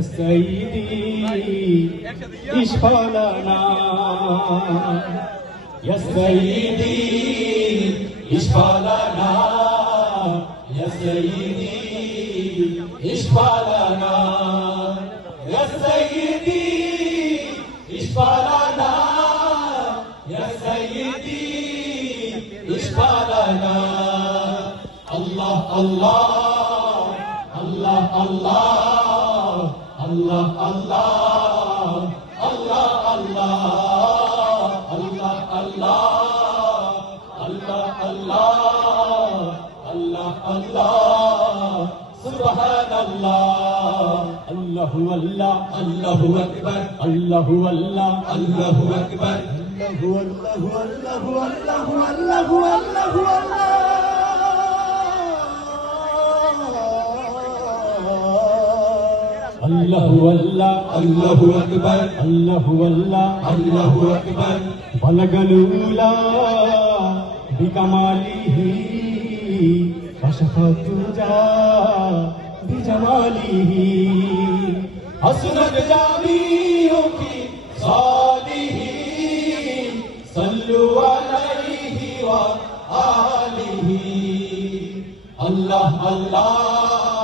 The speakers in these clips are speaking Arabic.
سيدي اشفع لنا يا سيدي اشفع لنا يا سيدي اشفع لنا يا سيدي اشفع لنا يا سيدي اشفع لنا الله الله الله الله, الله, الله الله الله الله الله الله الله الله الله الله الله سبحان الله الله هو الله الله هو اكبر الله هو الله الله هو اكبر الله هو الله هو الله هو الله هو الله هو الله اللہ, اللہ اللہ اللہ اکبر اللہ هو اللہ اللہ هو اکبر بلگ بکمالی ہی بشفہ جا بجمالی ہی حسنت جامیوں کی سالی ہی سلو علیہ ہی و آلی ہی اللہ اللہ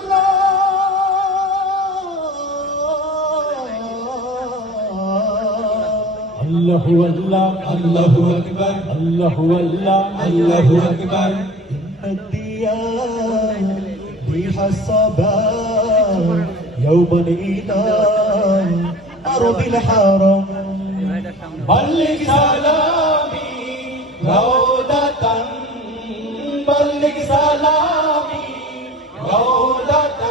الله الله اكبر الله الله اكبر يوم ارض الحرم بلغ سلامي رودة بلغ سلامي رودة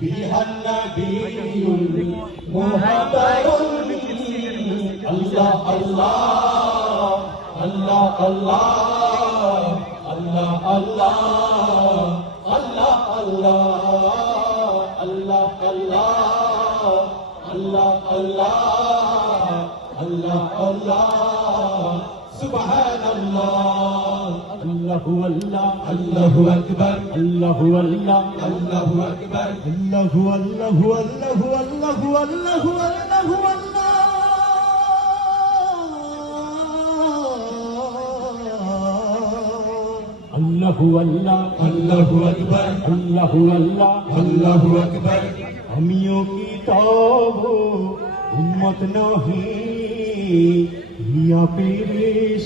بها النبي محمد الله الله الله الله الله الله الله الله الله الله الله الله الله سبحان الله الله هو الله الله هو اكبر الله هو الله الله هو اكبر الله هو الله هو الله هو الله هو الله هو الله اللہ اللہ اللہ اکبر اللہ اللہ اللہ اکبر ہمت نا ہیل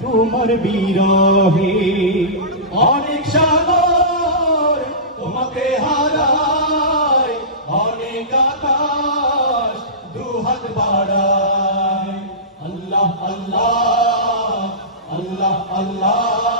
تم اور اللہ اللہ اللہ اللہ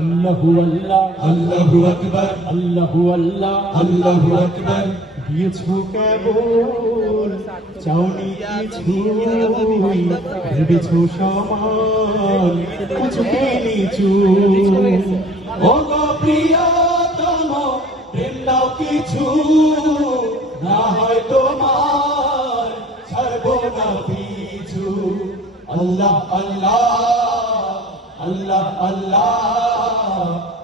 কিছু না হয় তোমার ছাড়বো না কিছু আল্লাহ আল্লাহ আল্লাহ আল্লাহ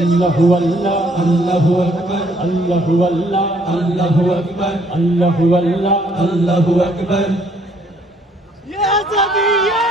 اللہ اللہ اللہ ہو